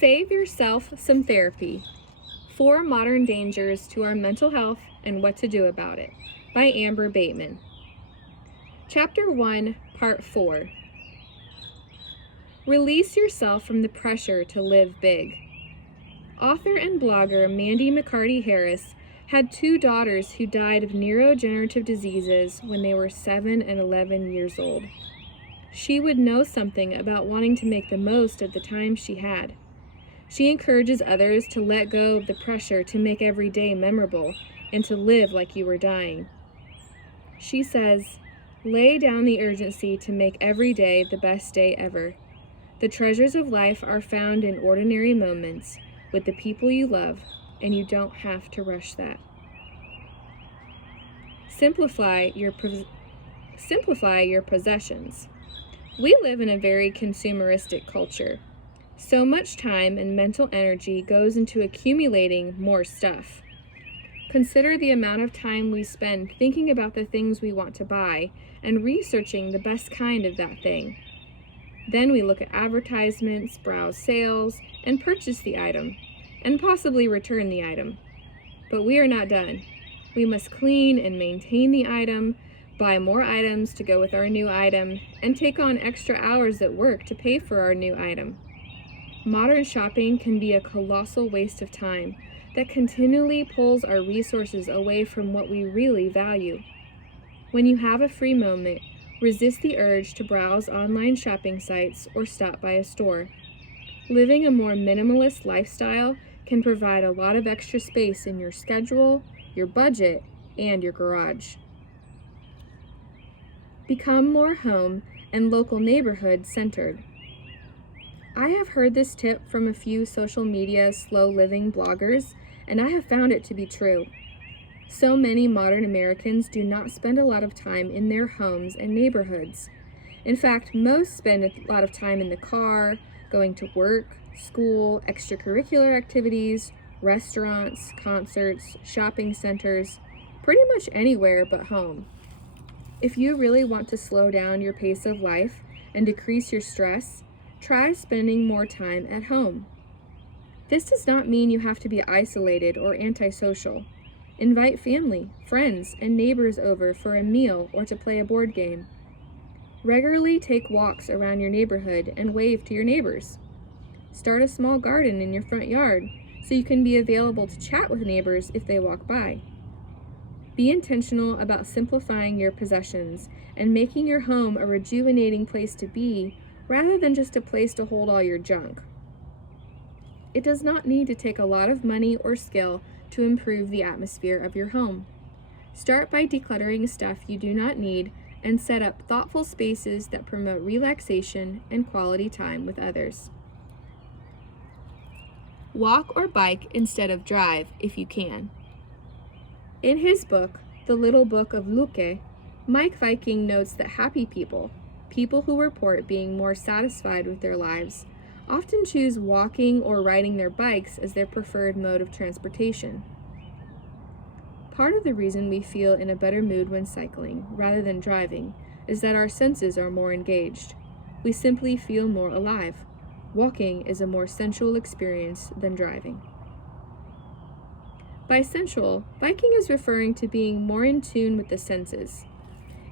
Save yourself some therapy. 4 Modern Dangers to Our Mental Health and What to Do About It by Amber Bateman. Chapter 1, Part 4. Release yourself from the pressure to live big. Author and blogger Mandy McCarty Harris had 2 daughters who died of neurodegenerative diseases when they were 7 and 11 years old. She would know something about wanting to make the most of the time she had. She encourages others to let go of the pressure to make every day memorable and to live like you were dying. She says, "Lay down the urgency to make every day the best day ever. The treasures of life are found in ordinary moments with the people you love, and you don't have to rush that." Simplify your possessions. We live in a very consumeristic culture. So much time and mental energy goes into accumulating more stuff. Consider the amount of time we spend thinking about the things we want to buy and researching the best kind of that thing. Then we look at advertisements, browse sales, and purchase the item, and possibly return the item. But we are not done. We must clean and maintain the item, buy more items to go with our new item, and take on extra hours at work to pay for our new item. Modern shopping can be a colossal waste of time that continually pulls our resources away from what we really value. When you have a free moment, resist the urge to browse online shopping sites or stop by a store. Living a more minimalist lifestyle can provide a lot of extra space in your schedule, your budget, and your garage. Become more home and local neighborhood centered. I have heard this tip from a few social media slow living bloggers, and I have found it to be true. So many modern Americans do not spend a lot of time in their homes and neighborhoods. In fact, most spend a lot of time in the car, going to work, school, extracurricular activities, restaurants, concerts, shopping centers, pretty much anywhere but home. If you really want to slow down your pace of life and decrease your stress, try spending more time at home. This does not mean you have to be isolated or antisocial. Invite family, friends, and neighbors over for a meal or to play a board game. Regularly take walks around your neighborhood and wave to your neighbors. Start a small garden in your front yard so you can be available to chat with neighbors if they walk by. Be intentional about simplifying your possessions and making your home a rejuvenating place to be rather than just a place to hold all your junk. It does not need to take a lot of money or skill to improve the atmosphere of your home. Start by decluttering stuff you do not need and set up thoughtful spaces that promote relaxation and quality time with others. Walk or bike instead of drive if you can. In his book, The Little Book of Luke, Mike Viking notes that happy people who report being more satisfied with their lives, often choose walking or riding their bikes as their preferred mode of transportation. Part of the reason we feel in a better mood when cycling rather than driving is that our senses are more engaged. We simply feel more alive. Walking is a more sensual experience than driving. By sensual, biking is referring to being more in tune with the senses.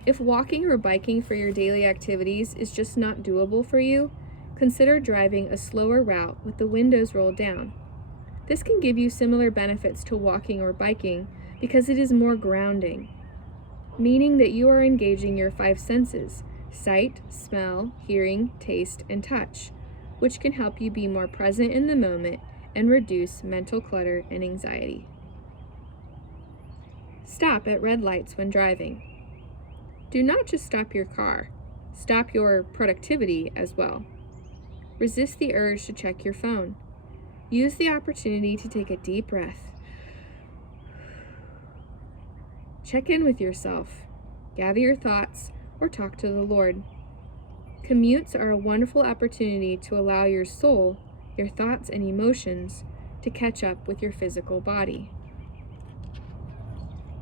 If walking or biking for your daily activities is just not doable for you, consider driving a slower route with the windows rolled down. This can give you similar benefits to walking or biking because it is more grounding, meaning that you are engaging your 5 senses: sight, smell, hearing, taste, and touch, which can help you be more present in the moment and reduce mental clutter and anxiety. Stop at red lights when driving. Do not just stop your car, stop your productivity as well. Resist the urge to check your phone. Use the opportunity to take a deep breath. Check in with yourself, gather your thoughts, or talk to the Lord. Commutes are a wonderful opportunity to allow your soul, your thoughts and emotions, to catch up with your physical body.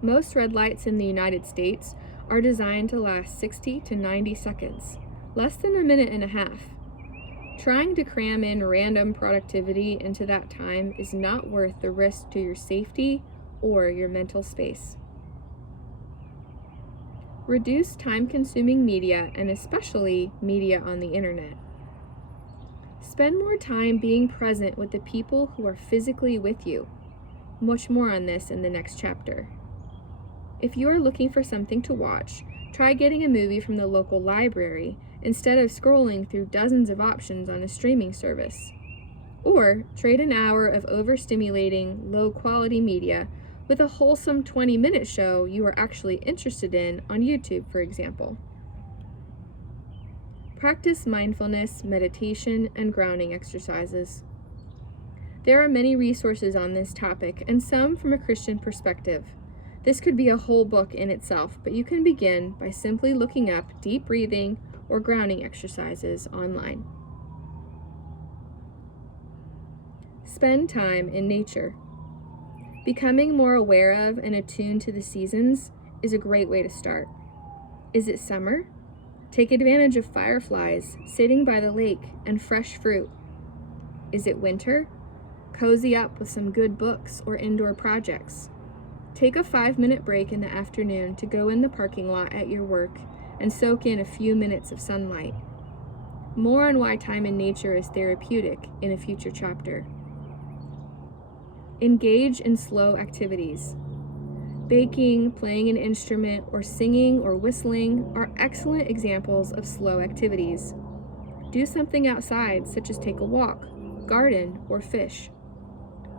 Most red lights in the United States are designed to last 60 to 90 seconds, less than a minute and a half. Trying to cram in random productivity into that time is not worth the risk to your safety or your mental space. Reduce time-consuming media, and especially media on the internet. Spend more time being present with the people who are physically with you. Much more on this in the next chapter. If you are looking for something to watch, try getting a movie from the local library instead of scrolling through dozens of options on a streaming service. Or trade an hour of overstimulating, low-quality media with a wholesome 20-minute show you are actually interested in on YouTube, for example. Practice mindfulness, meditation, and grounding exercises. There are many resources on this topic, and some from a Christian perspective. This could be a whole book in itself, but you can begin by simply looking up deep breathing or grounding exercises online. Spend time in nature. Becoming more aware of and attuned to the seasons is a great way to start. Is it summer? Take advantage of fireflies, sitting by the lake, and fresh fruit. Is it winter? Cozy up with some good books or indoor projects. Take a 5-minute break in the afternoon to go in the parking lot at your work and soak in a few minutes of sunlight. More on why time in nature is therapeutic in a future chapter. Engage in slow activities. Baking, playing an instrument, or singing or whistling are excellent examples of slow activities. Do something outside, such as take a walk, garden, or fish.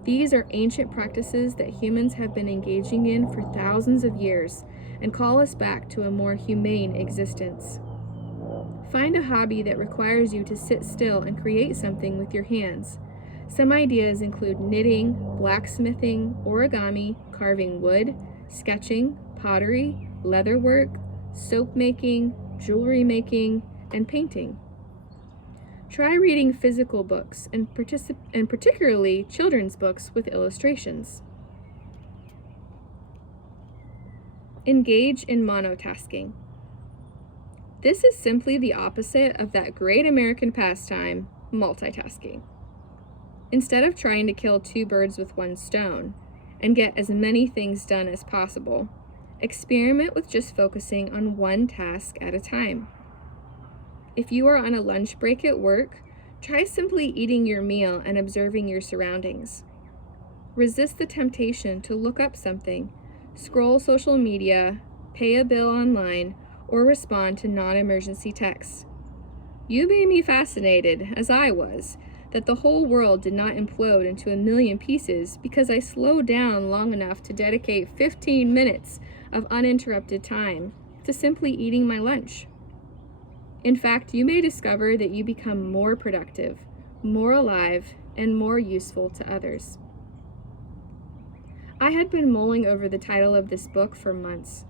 These are ancient practices that humans have been engaging in for thousands of years and call us back to a more humane existence. Find a hobby that requires you to sit still and create something with your hands. Some ideas include knitting, blacksmithing, origami, carving wood, sketching, pottery, leatherwork, soap making, jewelry making, and painting. Try reading physical books, and particularly children's books with illustrations. Engage in monotasking. This is simply the opposite of that great American pastime, multitasking. Instead of trying to kill 2 birds with 1 stone and get as many things done as possible, experiment with just focusing on one task at a time. If you are on a lunch break at work, try simply eating your meal and observing your surroundings. Resist the temptation to look up something, scroll social media, pay a bill online, or respond to non-emergency texts. You made me fascinated, as I was, that the whole world did not implode into a million pieces because I slowed down long enough to dedicate 15 minutes of uninterrupted time to simply eating my lunch. In fact, you may discover that you become more productive, more alive, and more useful to others. I had been mulling over the title of this book for months.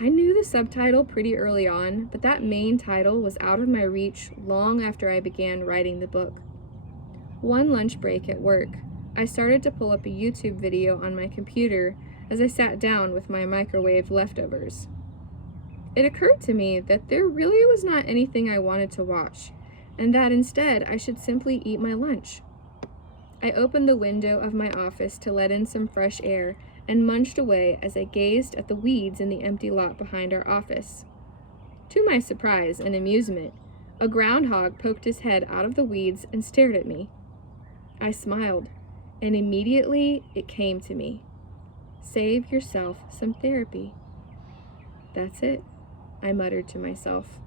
I knew the subtitle pretty early on, but that main title was out of my reach long after I began writing the book. One lunch break at work, I started to pull up a YouTube video on my computer as I sat down with my microwave leftovers. It occurred to me that there really was not anything I wanted to watch, and that instead I should simply eat my lunch. I opened the window of my office to let in some fresh air and munched away as I gazed at the weeds in the empty lot behind our office. To my surprise and amusement, a groundhog poked his head out of the weeds and stared at me. I smiled, and immediately it came to me. Save yourself some therapy. That's it, I muttered to myself.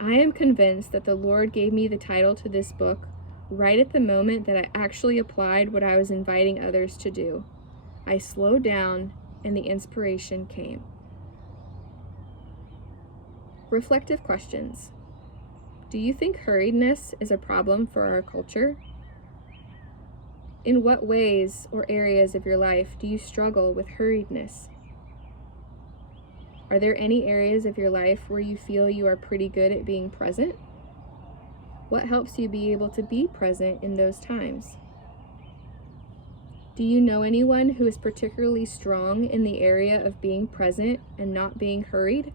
I am convinced that the Lord gave me the title to this book right at the moment that I actually applied what I was inviting others to do. I slowed down, and the inspiration came. Reflective questions. Do you think hurriedness is a problem for our culture? In what ways or areas of your life do you struggle with hurriedness? Are there any areas of your life where you feel you are pretty good at being present? What helps you be able to be present in those times? Do you know anyone who is particularly strong in the area of being present and not being hurried?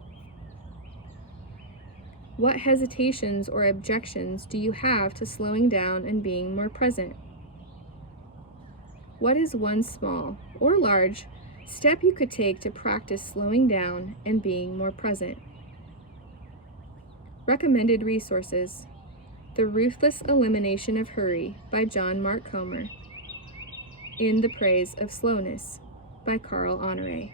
What hesitations or objections do you have to slowing down and being more present? What is one small or large step you could take to practice slowing down and being more present? Recommended resources: The Ruthless Elimination of Hurry by John Mark Comer. In the Praise of Slowness by Carl Honore.